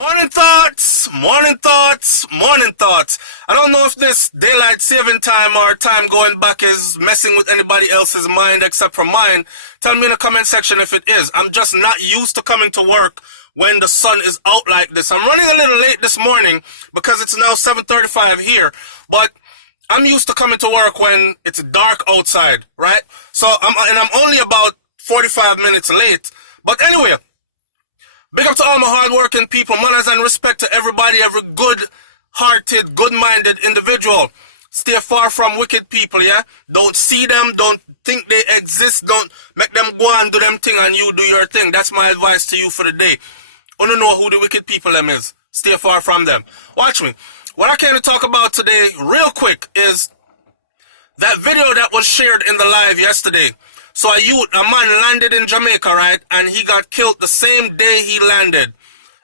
Morning thoughts, morning thoughts, morning thoughts. I don't know if this daylight saving time or time going back is messing with anybody else's mind except for mine. Tell me in the comment section if it is. I'm just not used to coming to work when the sun is out like this. I'm running a little late this morning because it's now 7:35 here, but I'm used to coming to work when it's dark outside, right? So I'm only about 45 minutes late. But anyway, big up to all my hard-working people, manners and respect to everybody, every good-hearted, good-minded individual. Stay far from wicked people, yeah? Don't see them, don't think they exist, don't make them go and do them thing and you do your thing. That's my advice to you for the day. I don't know who the wicked people them is. Stay far from them. Watch me. What I came to talk about today, real quick, is that video that was shared in the live yesterday. So a man landed in Jamaica, right? And he got killed the same day he landed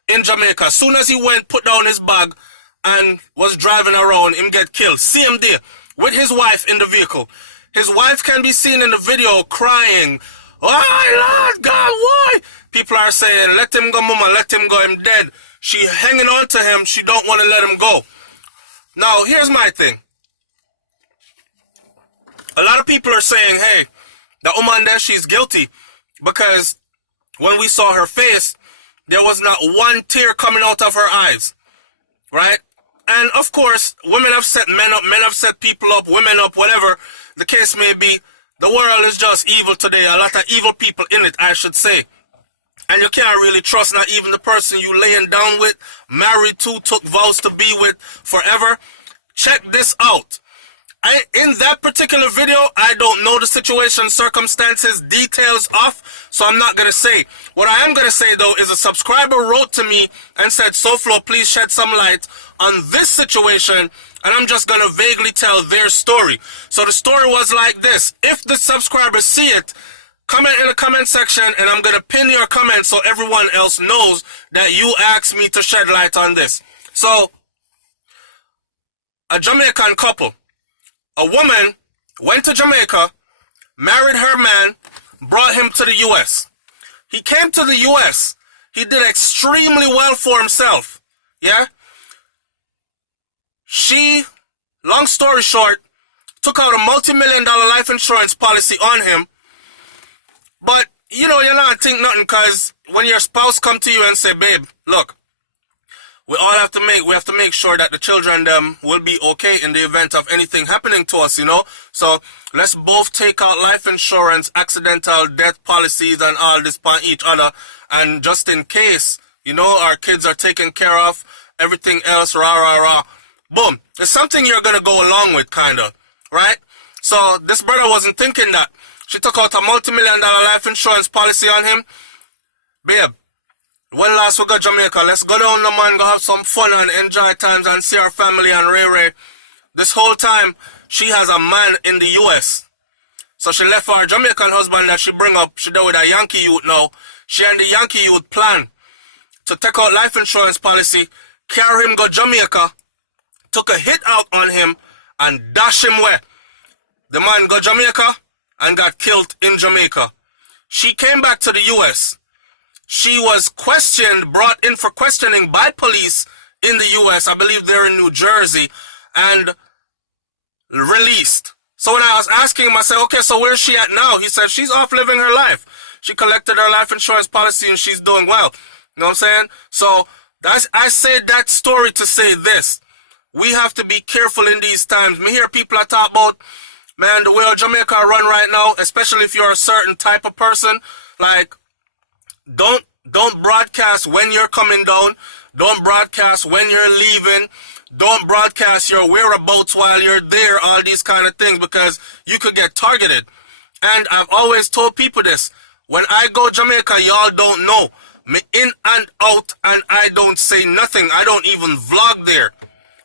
in Jamaica. As soon as he went, put down his bag, and was driving around, him get killed. Same day, with his wife in the vehicle. His wife can be seen in the video crying, "Why, Lord God, why?" People are saying, "Let him go, mama, let him go, him dead." She hanging on to him, she don't want to let him go. Now, here's my thing. A lot of people are saying, hey, the woman there, she's guilty because when we saw her face, there was not one tear coming out of her eyes, right? And of course, women have set men up, men have set people up, women up, whatever the case may be. The world is just evil today. A lot of evil people in it, I should say. And you can't really trust not even the person you laying down with, married to, took vows to be with forever. Check this out. In that particular video, I don't know the situation, circumstances, details of, so I'm not going to say. What I am going to say, though, is a subscriber wrote to me and said, SoFlo, please shed some light on this situation, and I'm just going to vaguely tell their story. So the story was like this. If the subscribers see it, comment in the comment section, and I'm going to pin your comment so everyone else knows that you asked me to shed light on this. So, a Jamaican couple. A woman went to Jamaica, married her man, brought him to the U.S. He came to the U.S. He did extremely well for himself. Yeah? She, long story short, took out a multi-million-dollar life insurance policy on him. But, you know, you're not think nothing because when your spouse come to you and say, babe, look, we have to make sure that the children them will be okay in the event of anything happening to us, you know. So let's both take out life insurance, accidental death policies and all this upon each other. And just in case, you know, our kids are taken care of, everything else, rah, rah, rah. Boom. It's something you're going to go along with, kind of, right? So this brother wasn't thinking that. She took out a multi-million-dollar life insurance policy on him. Babe, when last we got Jamaica, let's go down the man, go have some fun and enjoy times and see our family and Ray Ray. This whole time, she has a man in the U.S. So she left for her Jamaican husband that she bring up. She there with a Yankee youth now. She and the Yankee youth plan to take out life insurance policy, carry him go Jamaica, took a hit out on him and dash him where? The man go Jamaica and got killed in Jamaica. She came back to the U.S. She was questioned, brought in for questioning by police in the U.S. I believe they're in New Jersey, and released. So when I was asking him, I said, okay, so where's she at now? He said, she's off living her life. She collected her life insurance policy and she's doing well. You know what I'm saying? So I said that story to say this. We have to be careful in these times. Me hear people are talk about, man, the way Jamaica run right now, especially if you're a certain type of person, like, don't broadcast when you're coming down. Don't broadcast when you're leaving. Don't broadcast your whereabouts while you're there, all these kind of things, because you could get targeted. And I've always told people this. When I go Jamaica, y'all don't know. Me in and out, and I don't say nothing. I don't even vlog there.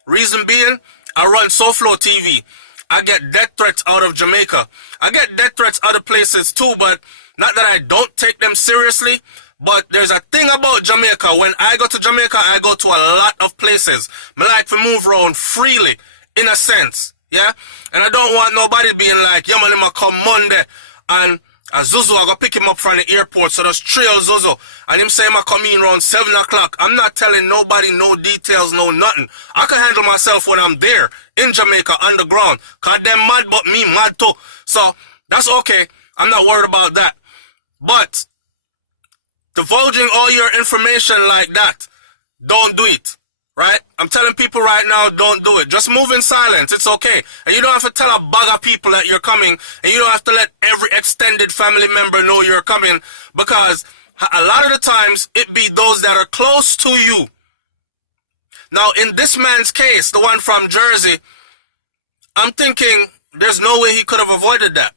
Reason being, I run SoFlo TV. I get death threats out of Jamaica. I get death threats other places too, but not that I don't take them seriously, but there's a thing about Jamaica. When I go to Jamaica, I go to a lot of places. I like to move around freely, in a sense, yeah? And I don't want nobody being like, yeah man, I'ma come Monday and And Zuzu, I go pick him up from the airport, so there's 3 of Zuzu. And him say him come in around 7 o'clock. I'm not telling nobody no details, no nothing. I can handle myself when I'm there in Jamaica underground. Cause them mad, but me mad too. So that's okay. I'm not worried about that. But divulging all your information like that, don't do it. Right? I'm telling people right now, don't do it. Just move in silence. It's okay. And you don't have to tell a bag of people that you're coming. And you don't have to let every extended family member know you're coming. Because a lot of the times, it be those that are close to you. Now, in this man's case, the one from Jersey, I'm thinking there's no way he could have avoided that.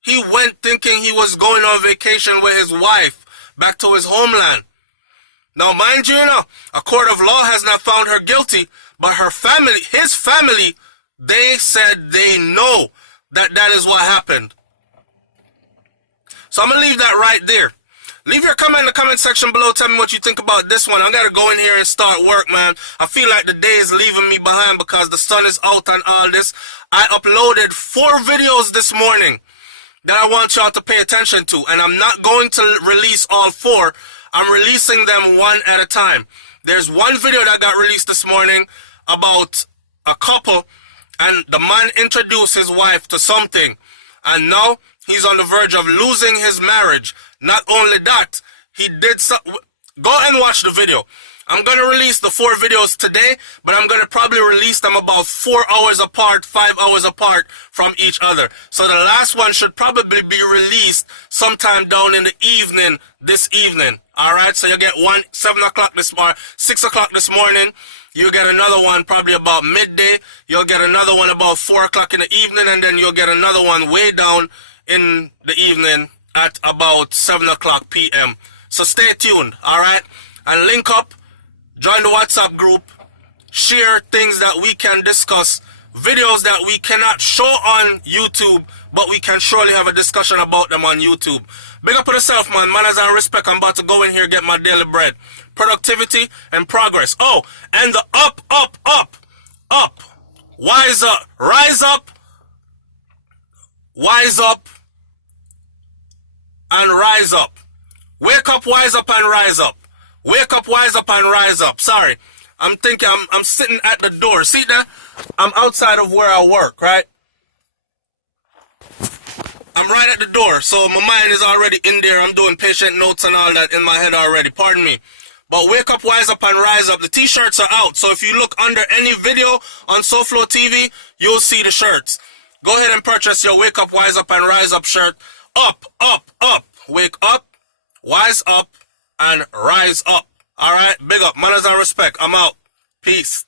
He went thinking he was going on vacation with his wife back to his homeland. Now, mind you, a court of law has not found her guilty, but her family, his family, they said they know that that is what happened. So I'm going to leave that right there. Leave your comment in the comment section below. Tell me what you think about this one. I got to go in here and start work, man. I feel like the day is leaving me behind because the sun is out and all this. I uploaded 4 videos this morning that I want y'all to pay attention to, and I'm not going to release all 4. I'm releasing them one at a time. There's one video that got released this morning about a couple, and the man introduced his wife to something, and now he's on the verge of losing his marriage. Not only that, he did so. Go and watch the video. I'm going to release the 4 videos today, but I'm going to probably release them about 4 hours apart, 5 hours apart from each other. So the last one should probably be released sometime down in the evening, this evening. Alright, so you get one 7 o'clock this morning, 6 o'clock this morning. You get another one probably about midday. You'll get another one about 4 o'clock in the evening, and then you'll get another one way down in the evening at about 7 o'clock p.m. So stay tuned, alright? And link up. Join the WhatsApp group, share things that we can discuss, videos that we cannot show on YouTube, but we can surely have a discussion about them on YouTube. Big up on yourself, man. Manners and respect. I'm about to go in here, get my daily bread. Productivity and progress. Oh, and the up. Wise up, rise up, wise up, and rise up. Wake up, wise up, and rise up. Wake up, wise up, and rise up. Sorry. I'm thinking I'm sitting at the door. See that? I'm outside of where I work, right? I'm right at the door, so my mind is already in there. I'm doing patient notes and all that in my head already. Pardon me. But wake up, wise up, and rise up. The t-shirts are out. So if you look under any video on SoFlo TV, you'll see the shirts. Go ahead and purchase your wake up, wise up, and rise up shirt. Up. Wake up, wise up, and rise up. Alright, big up, manners and respect. I'm out. Peace.